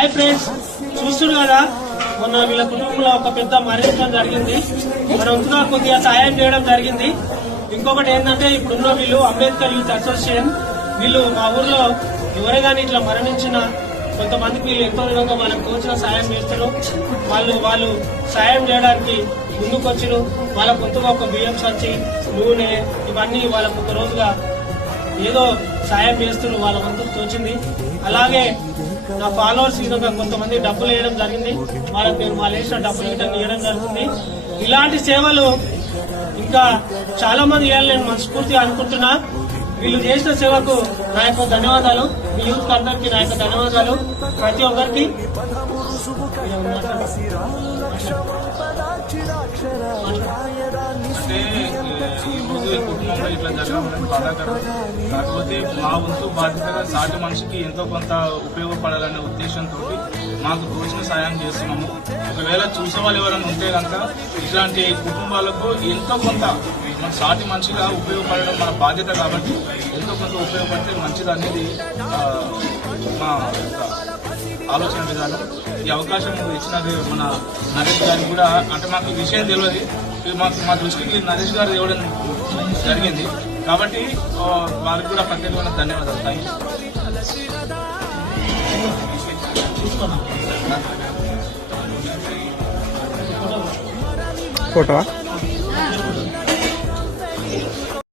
Hi friends, చూస్తున్నారు కదా మొన్న వీళ్ళ కుటుంబంలో ఒక పెద్ద మరణించడం జరిగింది. మన వంతుగా కొద్దిగా సాయం చేయడం జరిగింది. ఇంకొకటి ఏంటంటే ఇప్పుడున్న వీళ్ళు అంబేద్కర్ యూత్ అసోసియేషన్ వీళ్ళు మా ఊర్లో ఎవరే కానీ ఇట్లా మరణించిన కొంతమందికి వీళ్ళు ఎంతో విధంగా మనకు తోచిన సాయం చేస్తారు. వాళ్ళు సాయం చేయడానికి ముందుకొచ్చారు. వాళ్ళ కొంతగా ఒక బియ్యం సంచి, నూనె ఇవన్నీ వాళ్ళకు ఒక రోజుగా ఏదో సాయం చేస్తూ వాళ్ళ వంతుకు తోచింది. అలాగే నా ఫాలోవర్స్ విధంగా కొంతమంది డబ్బులు వేయడం జరిగింది. వాళ్ళకి నేను వాళ్ళు వేసిన డబ్బులు రిటర్న్ ఇవ్వడం జరుగుతుంది. ఇలాంటి సేవలు ఇంకా చాలా మంది చేయాలని నేను మనస్ఫూర్తిగా అనుకుంటున్నా. వీళ్ళు చేసిన సేవకు నా యొక్క ధన్యవాదాలు. మీ యూత్ అందరికి నా యొక్క ధన్యవాదాలు. ప్రతి ఒక్కరికి కుటుంబంలో ఇట్లా జరగడం బాధాకరం. కాకపోతే మా వంతు బాధ్యతగా సాటి మనిషికి ఎంతో కొంత ఉపయోగపడాలనే ఉద్దేశంతో మాకు తోచిన సాయం చేస్తున్నాము. ఒకవేళ చూసే వాళ్ళు ఎవరైనా ఉంటే కనుక ఇట్లాంటి కుటుంబాలకు ఎంతో కొంత మన సాటి మనిషిగా ఉపయోగపడడం మన బాధ్యత కాబట్టి ఎంతో కొంత ఉపయోగపడితే మంచిది అనేది మా ఆలోచన విధానం. ఈ అవకాశం ఇచ్చినది మన నరేష్ గారికి కూడా, అంటే మాకు ఈ విషయం తెలియదు, మా దృష్టికి నరేష్ గారు ఇవ్వడం జరిగింది కాబట్టి వారికి కూడా ప్రత్యేకమైన ధన్యవాదాలు. Thank you. ఫోటో